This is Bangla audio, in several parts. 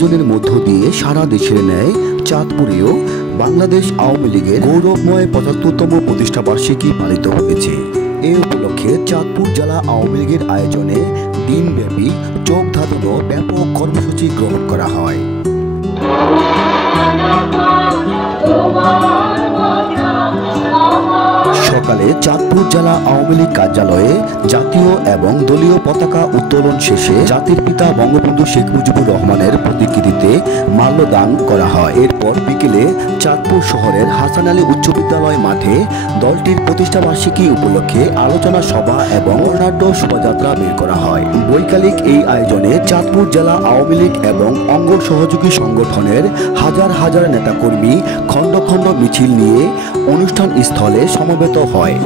আয়োজনের মধ্য দিয়ে সারা দেশের ন্যায় চাঁদপুরেও বাংলাদেশ আওয়ামী লীগের গৌরবময় ৭৫তম প্রতিষ্ঠা বার্ষিকী পালিত হয়েছে। এ উপলক্ষে চাঁদপুর জেলা আওয়ামী লীগের আয়োজনে দিনব্যাপী চোখ ধাঁধানো ব্যাপক কর্মসূচি গ্রহণ করা হয়। সকালে চাঁদপুর জেলা আওয়ামী লীগ কার্যালয়ে জাতীয় এবং দলীয় পতাকা উত্তোলন শেষে জাতির পিতা বঙ্গবন্ধু শেখ মুজিবুর রহমানের প্রতিকৃতিতে মাল্যদান করা হয়। এরপর বিকেলে চাঁদপুর শহরের হাসান আলী উচ্চ বিদ্যালয় মাঠে দলটির প্রতিষ্ঠা বার্ষিকী উপলক্ষে আলোচনা সভা এবং বর্ণাঢ্য শোভাযাত্রা বের করা হয়। বৈকালিক এই আয়োজনে চাঁদপুর জেলা আওয়ামী লীগ এবং অঙ্গ সহযোগী সংগঠনের হাজার হাজার নেতাকর্মী খণ্ড খণ্ড মিছিল নিয়ে অনুষ্ঠান স্থলে সমবেত হয়।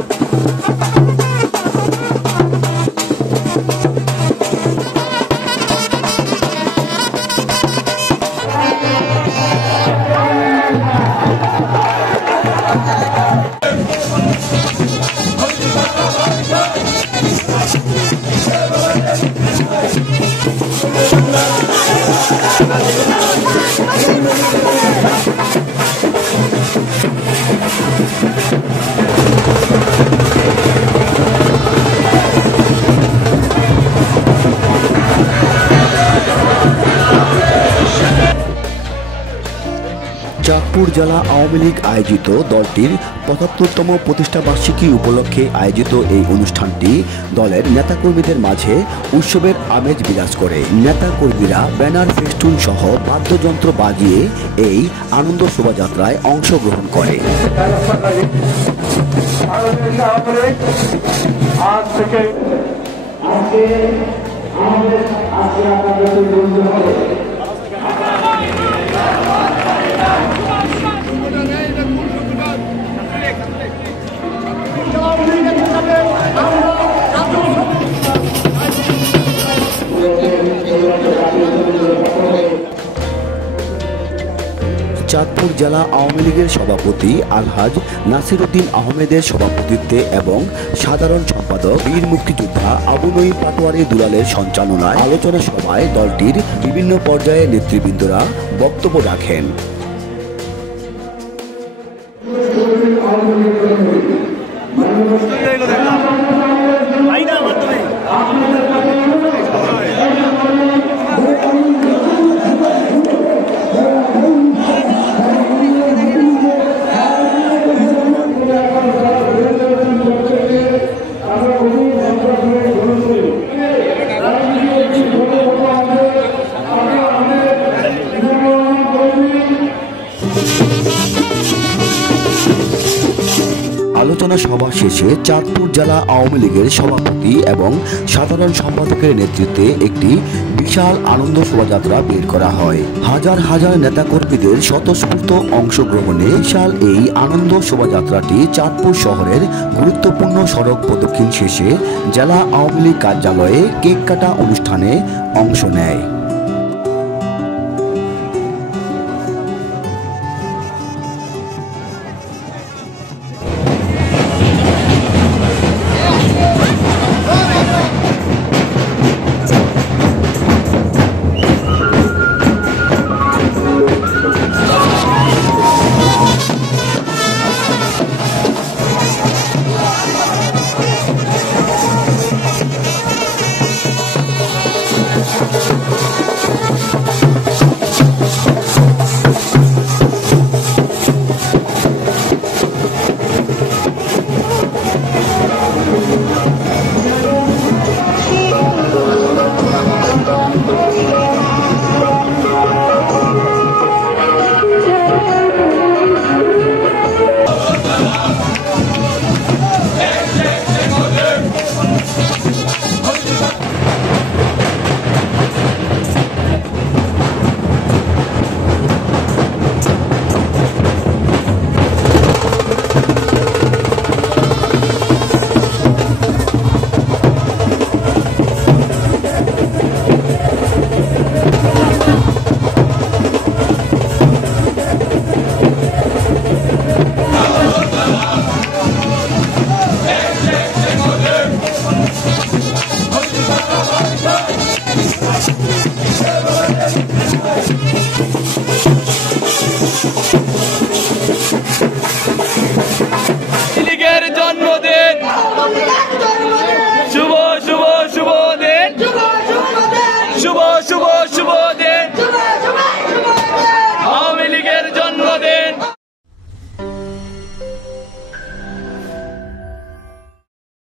চাঁদপুর জেলা আওয়ামী লীগ আয়োজিত দলটির ৭৫তম প্রতিষ্ঠা বার্ষিকী উপলক্ষে আয়োজিত এই অনুষ্ঠানটি দলের নেতাকর্মীদের মাঝে উৎসবের আমেজ বিরাজ করে। নেতাকর্মীরা ব্যানার, ফেস্টুন সহ বাদ্যযন্ত্র বাজিয়ে এই আনন্দ শোভাযাত্রায় অংশগ্রহণ করে। চাঁদপুর জেলা আওয়ামী লীগের সভাপতি আলহাজ নাসির উদ্দিন আহমেদের সভাপতিত্বে এবং সাধারণ সম্পাদক বীর মুক্তিযোদ্ধা আবু নঈম পাটোয়ারি দুলালের সঞ্চালনায় আলোচনা সভায় দলটির বিভিন্ন পর্যায়ের নেতৃবৃন্দরা বক্তব্য রাখেন। আলোচনা সভা শেষে চাঁদপুর জেলা আওয়ামী লীগের সভাপতি এবং সাধারণ সম্পাদকের নেতৃত্বে একটি বিশাল আনন্দ শোভাযাত্রা বের করা হয়। হাজার হাজার নেতাকর্মীদের স্বতঃস্ফূর্ত অংশগ্রহণে বিশাল এই আনন্দ শোভাযাত্রাটি চাঁদপুর শহরের গুরুত্বপূর্ণ সড়ক প্রদক্ষিণ শেষে জেলা আওয়ামী লীগ কার্যালয়ে কেক কাটা অনুষ্ঠানে অংশ নেয়।